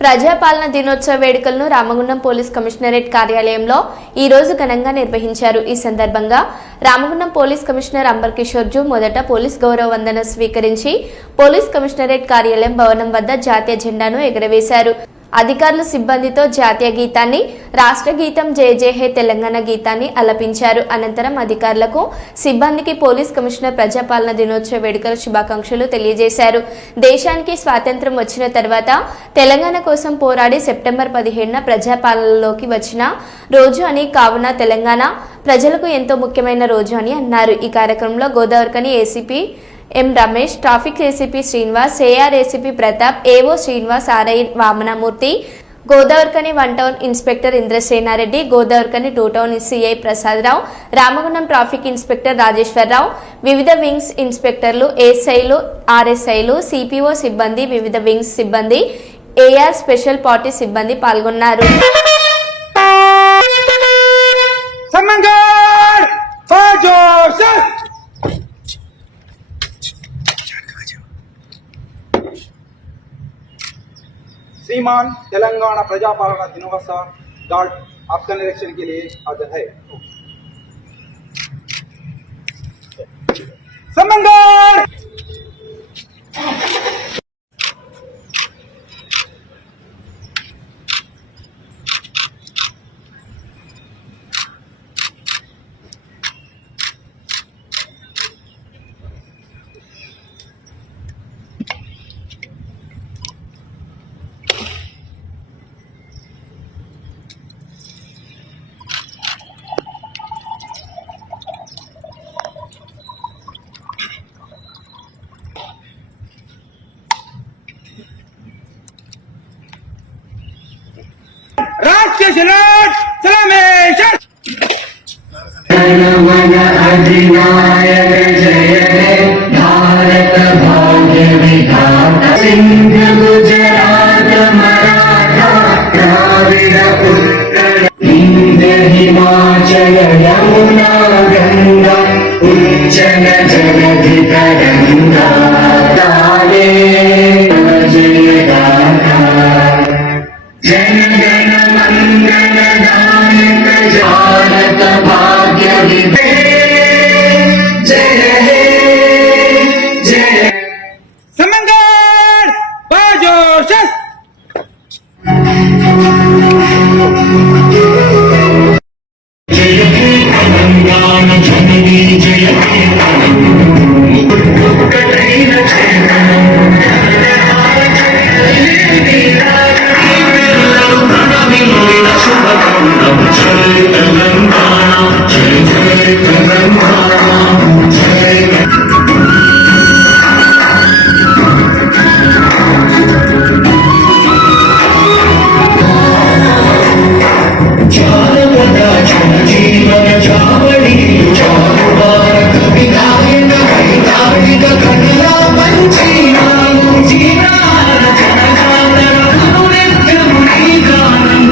ప్రజాపాలన దినోత్సవ వేడుకలను Ramagundam police commissionerate కార్యాలయంలో ఈ రోజు ఘనంగా నిర్వహించారు. ఈ సందర్భంగా రామగుండం పోలీస్ కమిషనర్ అంబర్ కిషోర్ జూ మొదట పోలీస్ గౌరవ వందన స్వీకరించి పోలీస్ కమిషనరేట్ కార్యాలయం భవనం వద్ద జాతీయ జెండాను ఎగురవేశారు. అధికారులు సిబ్బందితో జాతీయ గీతాన్ని, రాష్ట్ర గీతం జయ జయ హే తెలంగాణ గీతాన్ని ఆలపించారు. అనంతరం అధికారులకు సిబ్బందికి పోలీస్ కమిషనర్ ప్రజాపాలన దినోత్సవ వేడుకల శుభాకాంక్షలు తెలియజేశారు. దేశానికి స్వాతంత్ర్యం వచ్చిన తర్వాత తెలంగాణ కోసం పోరాడి సెప్టెంబర్ 15న ప్రజాపాలనలోకి వచ్చిన రోజు అని, కావున తెలంగాణ ప్రజలకు ఎంతో ముఖ్యమైన రోజు అని అన్నారు. ఈ కార్యక్రమంలో Godavarikhani ACP M Ramesh, traffic ACP Srinivas, AR ACP Pratap, AO Srinivas, RI Vamanamurthy, Godavarikhani 1 town inspector Indrasenareddy, Godavarikhani 2 town CI Prasadarao, Ramagundam traffic inspector Rajeshwararao, వివిధ వింగ్స్ ఇన్స్పెక్టర్లు, ఏఎస్ఐలు, ఆర్ఎస్ఐలు, సిపిఓ సిబ్బంది, వివిధ వింగ్స్ సిబ్బంది, ఏఆర్ స్పెషల్ పార్టీ సిబ్బంది పాల్గొన్నారు. श्रीमान तेलंगाना प्रजापालना दिनोत्सव गार्ड आपका निरीक्षण के लिए हाजिर है। समंगल अधिनायक जय हे भारत भाग्य विधाता सिंध गुजरात मराठा द्राविड उत्कल विंध्य हिमाचल यमुना गंगा उच्चल जलधि तरंगा तारे जय गाथा जन गण मंगल दायक भारत भाग्य विधाता जय हे जय समंगल बाजोशस जय हे तेलंगाना जननी जय हे मुकुट चेतन जय तेलंगाना जय जय तेलंगाना जय जानपदा जन जीवन जावड़ी चारु भारत विधायक वैधानिक कन्या पंची जीवन जनजातर अनुनित्य मुनि गानम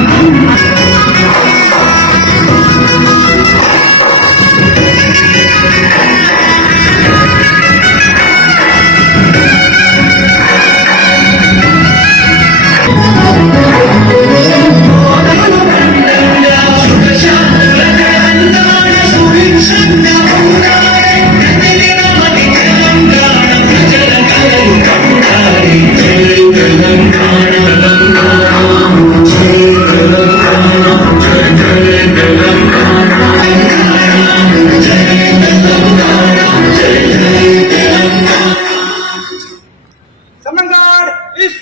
समंगल इस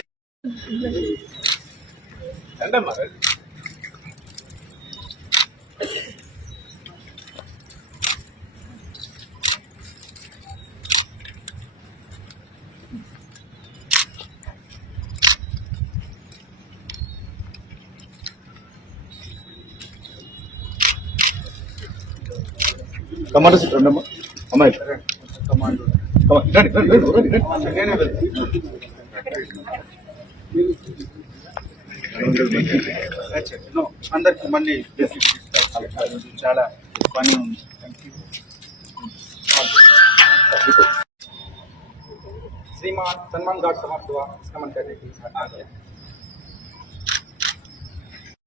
कमांडर से रंडम अम्मा कमांडो అందరికి మళ్ళీ చాలా పని ఉంది. श्रीमान सन्मान गार्ड समाप्त हुआ, इसका मन करने की